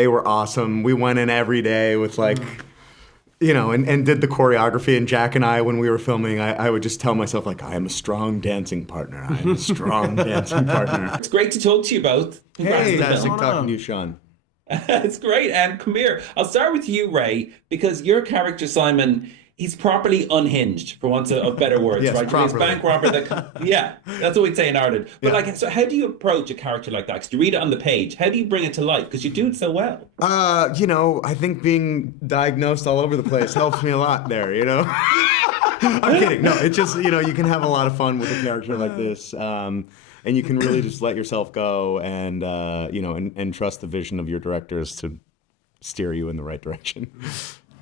They were awesome. We went in every day with like, and did the choreography. And Jack and I, when we were filming, I would just tell myself like, I am a strong dancing partner. I am a strong dancing partner. It's great to talk to you both. Hey, fantastic talking to you, Sean. It's great. And come here. I'll start with you, Ray, because your character, Simon, he's properly unhinged, for want of better words, yes, right? He's bank robber. Yeah, that's what we'd say in Ireland. But so how do you approach a character like that? Because you read it on the page. How do you bring it to life? Because you do it so well. I think being diagnosed all over the place helps me a lot there, I'm kidding. No, it's just, you can have a lot of fun with a character like this. And you can really just let yourself go and, and trust the vision of your directors to steer you in the right direction.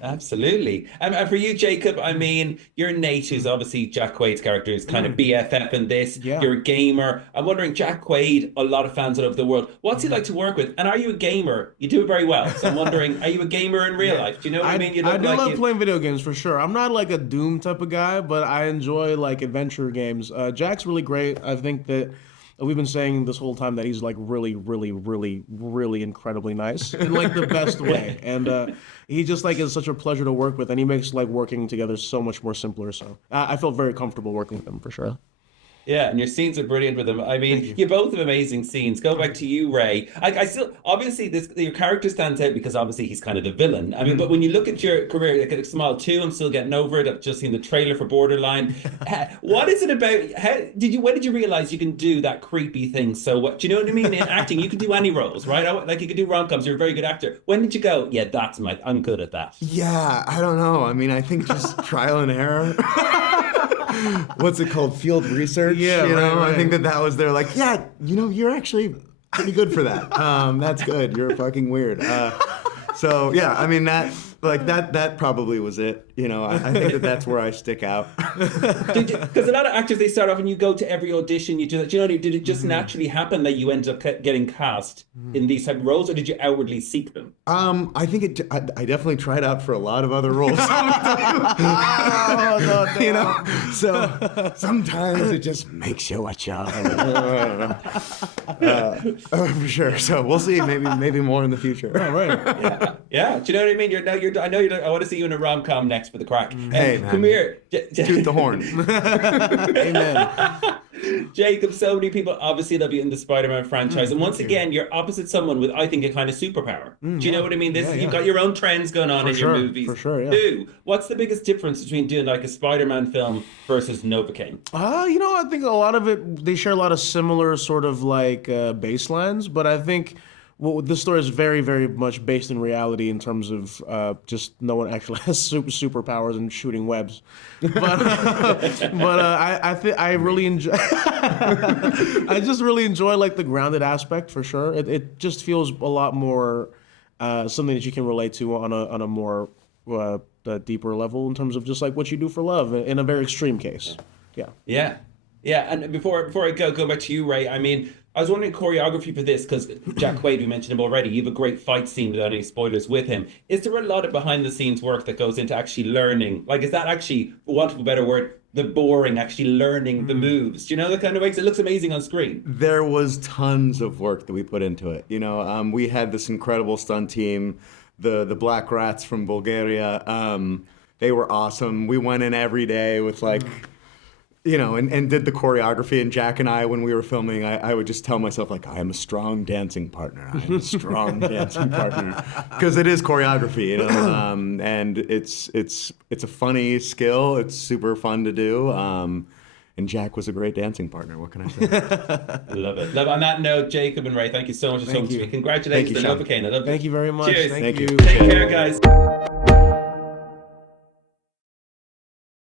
Absolutely. And for you, Jacob, I mean, your Nate, who's obviously Jack Quaid's character, is kind of BFF in this. Yeah. You're a gamer. I'm wondering, Jack Quaid, a lot of fans all over the world, what's he like to work with? And are you a gamer? You do it very well. So I'm wondering, are you a gamer in real life? Do you know what I mean? I do love playing video games, for sure. I'm not like a Doom type of guy, but I enjoy like adventure games. Jack's really great. I think that we've been saying this whole time that he's like really, really, really, really incredibly nice in like the best way. And he just like is such a pleasure to work with, and he makes like working together so much more simpler. So I felt very comfortable working with him for sure. Yeah, and your scenes are brilliant with him. I mean, you both have amazing scenes. Go back to you, Ray. I still, obviously, your character stands out because obviously he's kind of the villain. I mean, but when you look at your career, like at Smile 2, I'm still getting over it. I've just seen the trailer for Borderline. What is it about? When did you realize you can do that creepy thing? So what? Do you know what I mean? In acting, you can do any roles, right? Like you can do rom-coms. You're a very good actor. When did you go? Yeah, I'm good at that. Yeah, I don't know. I mean, I think just trial and error. What's it called? Field research. Yeah, right. I think that was their like, yeah, you're actually pretty good for that. That's good. You're fucking weird. So yeah, I mean that probably was it. I think that's where I stick out. Because a lot of actors, they start off and you go to every audition, you do that. Did it just naturally happen that you ended up getting cast in these type of roles, or did you outwardly seek them? I think I definitely tried out for a lot of other roles. No. So sometimes it just makes you what you are. For sure. So we'll see. Maybe more in the future. Oh, right. Yeah. Do you know what I mean? I want to see you in a rom-com next for the crack. Hey, man. Come here. Toot the horn. Amen. Jacob, so many people obviously love you in the Spider-Man franchise. And once again, you're opposite someone with, I think, a kind of superpower. Do you know what I mean? You've got your own trends going on your movies. For sure, yeah. What's the biggest difference between doing like a Spider-Man film versus Novocaine? I think a lot of it, they share a lot of similar sort of like baselines, but I think this story is very, very much based in reality in terms of just no one actually has superpowers and shooting webs. But I really enjoy. I just really enjoy like the grounded aspect for sure. It just feels a lot more something that you can relate to on a more deeper level in terms of just like what you do for love in a very extreme case. Yeah. And before I go back to you, Ray. I mean, I was wondering choreography for this, because Jack Quaid, we mentioned him already. You have a great fight scene without any spoilers with him. Is there a lot of behind the scenes work that goes into actually learning? Like, is that actually, for want of a better word, the boring, actually learning the moves? Do you know the kind of ways it looks amazing on screen? There was tons of work that we put into it. We had this incredible stunt team, the Black Rats from Bulgaria. They were awesome. We went in every day with like, and did the choreography. And Jack and I, when we were filming, I would just tell myself like, I am a strong dancing partner. I am a strong dancing partner, because it is choreography, and it's a funny skill. It's super fun to do. And Jack was a great dancing partner. What can I say? Love it. On that note, Jacob and Ray, thank you so much for talking to me. Congratulations on Novacaine. I love it. Thank you very much. Cheers. Thank you. Take care, guys.